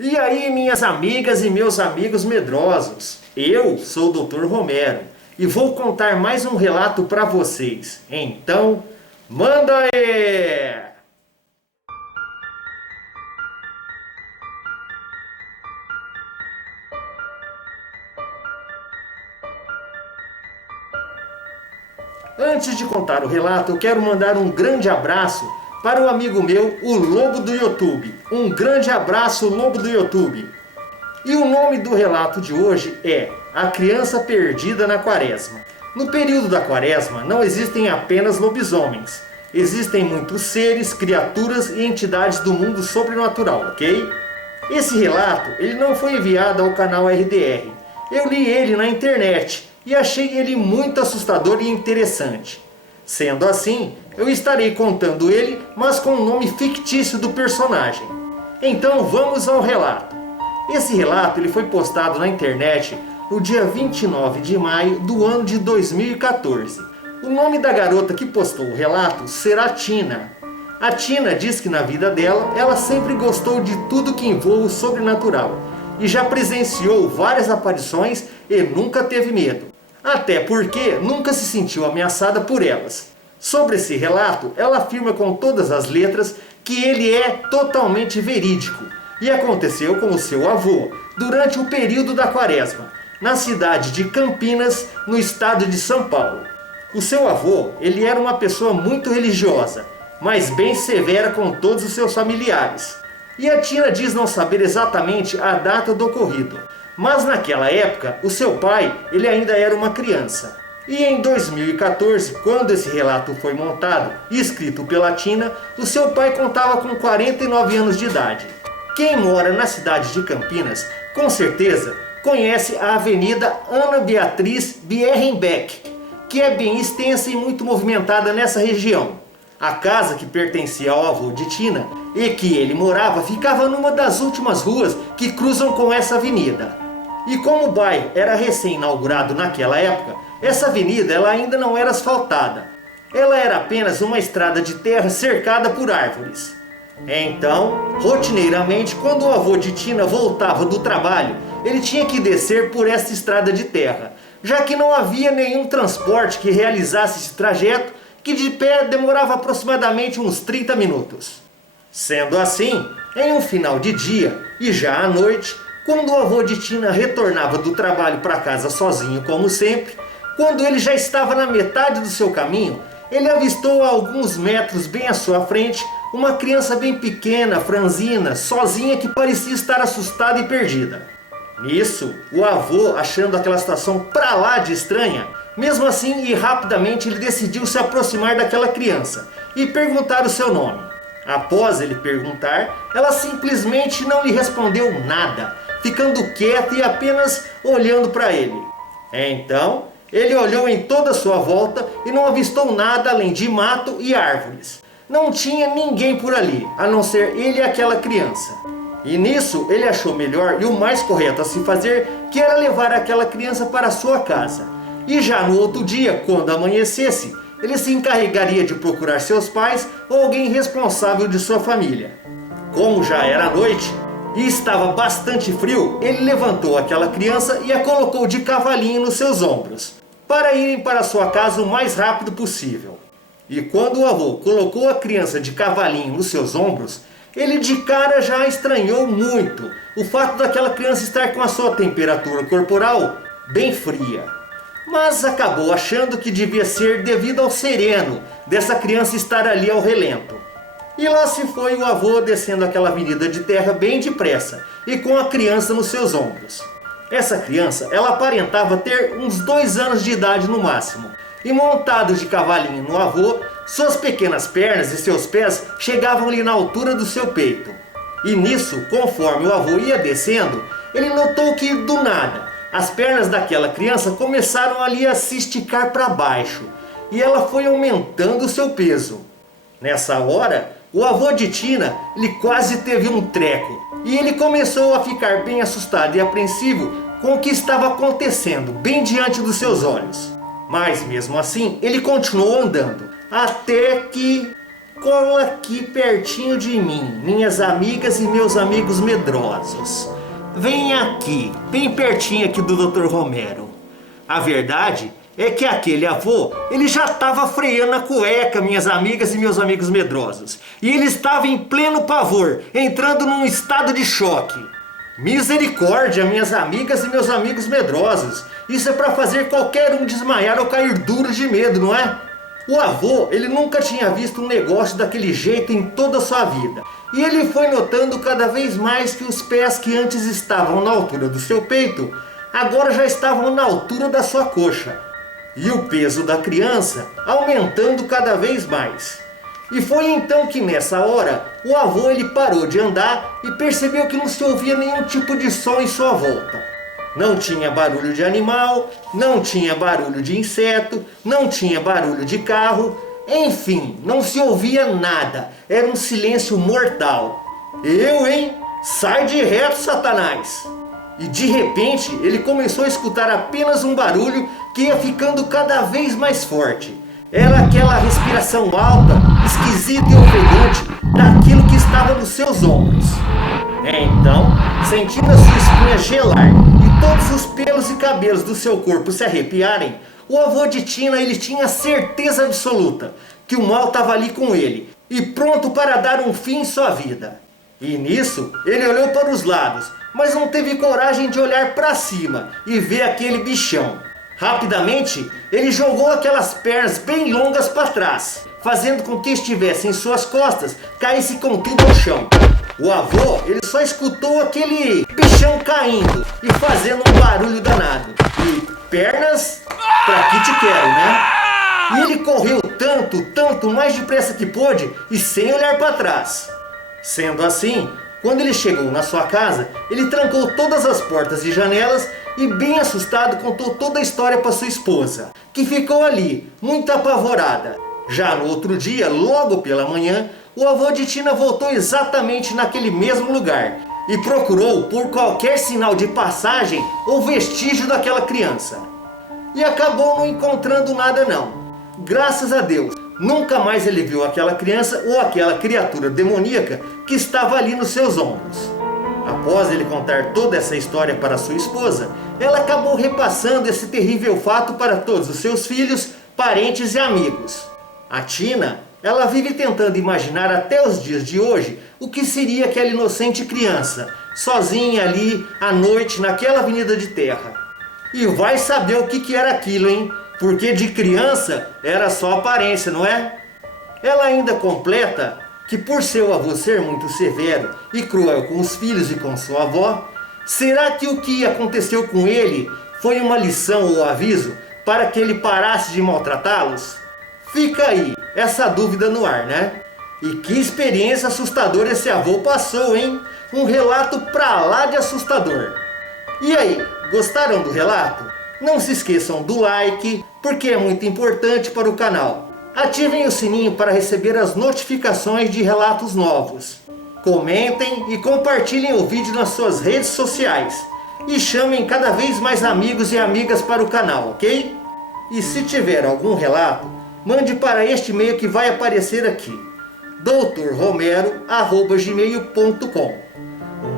E aí, minhas amigas e meus amigos medrosos, eu sou o Dr. Romero e vou contar mais um relato para vocês. Então, manda aí! Antes de contar o relato, eu quero mandar um grande abraço para um amigo meu, o Lobo do YouTube. Um grande abraço, Lobo do YouTube. E o nome do relato de hoje é A Criança Perdida na Quaresma. No período da Quaresma não existem apenas lobisomens. Existem muitos seres, criaturas e entidades do mundo sobrenatural, ok? Esse relato ele não foi enviado ao canal RDR. Eu li ele na internet e achei ele muito assustador e interessante. Sendo assim, eu estarei contando ele, mas com o nome fictício do personagem. Então vamos ao relato. Esse relato ele foi postado na internet no dia 29 de maio do ano de 2014. O nome da garota que postou o relato será Tina. A Tina diz que na vida dela, ela sempre gostou de tudo que envolve o sobrenatural e já presenciou várias aparições e nunca teve medo. Até porque nunca se sentiu ameaçada por elas. Sobre esse relato, ela afirma com todas as letras que ele é totalmente verídico e aconteceu com o seu avô durante o período da Quaresma, na cidade de Campinas, no estado de São Paulo. O seu avô, ele era uma pessoa muito religiosa, mas bem severa com todos os seus familiares. E a Tina diz não saber exatamente a data do ocorrido, mas naquela época o seu pai ele ainda era uma criança. E em 2014, quando esse relato foi montado e escrito pela Tina, o seu pai contava com 49 anos de idade. Quem mora na cidade de Campinas, com certeza conhece a Avenida Ana Beatriz Bierenbeck, que é bem extensa e muito movimentada nessa região. A casa que pertencia ao avô de Tina e que ele morava ficava numa das últimas ruas que cruzam com essa avenida. E como o bairro era recém-inaugurado naquela época, essa avenida ela ainda não era asfaltada. Ela era apenas uma estrada de terra cercada por árvores. Então, rotineiramente, quando o avô de Tina voltava do trabalho, ele tinha que descer por essa estrada de terra, já que não havia nenhum transporte que realizasse esse trajeto, que de pé demorava aproximadamente uns 30 minutos. Sendo assim, em um final de dia e já à noite, quando o avô de Tina retornava do trabalho para casa sozinho como sempre, quando ele já estava na metade do seu caminho, ele avistou a alguns metros bem à sua frente uma criança bem pequena, franzina, sozinha que parecia estar assustada e perdida. Nisso, o avô, achando aquela situação pra lá de estranha, mesmo assim e rapidamente ele decidiu se aproximar daquela criança e perguntar o seu nome. Após ele perguntar, ela simplesmente não lhe respondeu nada, ficando quieta e apenas olhando para ele. Então, ele olhou em toda a sua volta e não avistou nada além de mato e árvores. Não tinha ninguém por ali, a não ser ele e aquela criança. E nisso, ele achou melhor e o mais correto a se fazer, que era levar aquela criança para sua casa. E já no outro dia, quando amanhecesse, ele se encarregaria de procurar seus pais ou alguém responsável de sua família. Como já era noite e estava bastante frio, ele levantou aquela criança e a colocou de cavalinho nos seus ombros, para irem para sua casa o mais rápido possível. E quando o avô colocou a criança de cavalinho nos seus ombros, ele de cara já estranhou muito o fato daquela criança estar com a sua temperatura corporal bem fria. Mas acabou achando que devia ser devido ao sereno dessa criança estar ali ao relento. E lá se foi o avô descendo aquela avenida de terra bem depressa e com a criança nos seus ombros. Essa criança, ela aparentava ter uns 2 anos de idade no máximo. E montado de cavalinho no avô, suas pequenas pernas e seus pés chegavam ali na altura do seu peito. E nisso, conforme o avô ia descendo, ele notou que do nada, as pernas daquela criança começaram ali a se esticar para baixo. E ela foi aumentando o seu peso. Nessa hora, o avô de Tina, ele quase teve um treco. E ele começou a ficar bem assustado e apreensivo com o que estava acontecendo bem diante dos seus olhos. Mas mesmo assim, ele continuou andando, até que cola aqui pertinho de mim, minhas amigas e meus amigos medrosos. Vem aqui, bem pertinho aqui do Dr. Romero. A verdade é que aquele avô, ele já estava freando a cueca, minhas amigas e meus amigos medrosos. E ele estava em pleno pavor, entrando num estado de choque. Misericórdia, minhas amigas e meus amigos medrosos. Isso é para fazer qualquer um desmaiar ou cair duro de medo, não é? O avô, ele nunca tinha visto um negócio daquele jeito em toda a sua vida. E ele foi notando cada vez mais que os pés que antes estavam na altura do seu peito, agora já estavam na altura da sua coxa. E o peso da criança aumentando cada vez mais. E foi então que nessa hora, o avô ele parou de andar e percebeu que não se ouvia nenhum tipo de som em sua volta. Não tinha barulho de animal, não tinha barulho de inseto, não tinha barulho de carro, enfim, não se ouvia nada, era um silêncio mortal. Hein? Sai de reto, Satanás! E de repente ele começou a escutar apenas um barulho que ia ficando cada vez mais forte. Era aquela respiração alta, esquisita e ofegante daquilo que estava nos seus ombros. Então, sentindo a sua espinha gelar e todos os pelos e cabelos do seu corpo se arrepiarem, o avô de Tina ele tinha certeza absoluta que o mal estava ali com ele e pronto para dar um fim em sua vida. E nisso, ele olhou para os lados, mas não teve coragem de olhar para cima e ver aquele bichão. Rapidamente, ele jogou aquelas pernas bem longas para trás, fazendo com que estivesse em suas costas, caísse com tudo ao chão. O avô, ele só escutou aquele bichão caindo e fazendo um barulho danado. E pernas, pra que te quero, né? E ele correu tanto, mais depressa que pôde e sem olhar para trás. Sendo assim, quando ele chegou na sua casa, ele trancou todas as portas e janelas e bem assustado contou toda a história para sua esposa, que ficou ali, muito apavorada. Já no outro dia, logo pela manhã, o avô de Tina voltou exatamente naquele mesmo lugar e procurou por qualquer sinal de passagem ou vestígio daquela criança. E acabou não encontrando nada não. Graças a Deus, nunca mais ele viu aquela criança ou aquela criatura demoníaca que estava ali nos seus ombros. Após ele contar toda essa história para sua esposa, ela acabou repassando esse terrível fato para todos os seus filhos, parentes e amigos. A Tina, ela vive tentando imaginar até os dias de hoje o que seria aquela inocente criança, sozinha ali, à noite, naquela avenida de terra. E vai saber o que era aquilo, hein? Porque de criança era só aparência, não é? Ela ainda completa que por seu avô ser muito severo e cruel com os filhos e com sua avó, será que o que aconteceu com ele foi uma lição ou aviso para que ele parasse de maltratá-los? Fica aí essa dúvida no ar, né? E que experiência assustadora esse avô passou, hein? Um relato pra lá de assustador. E aí, gostaram do relato? Não se esqueçam do like, porque é muito importante para o canal. Ativem o sininho para receber as notificações de relatos novos. Comentem e compartilhem o vídeo nas suas redes sociais. E chamem cada vez mais amigos e amigas para o canal, ok? E se tiver algum relato, mande para este e-mail que vai aparecer aqui. drromero@gmail.com.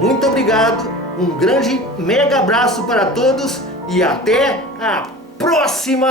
Muito obrigado, um grande mega abraço para todos e até a próxima!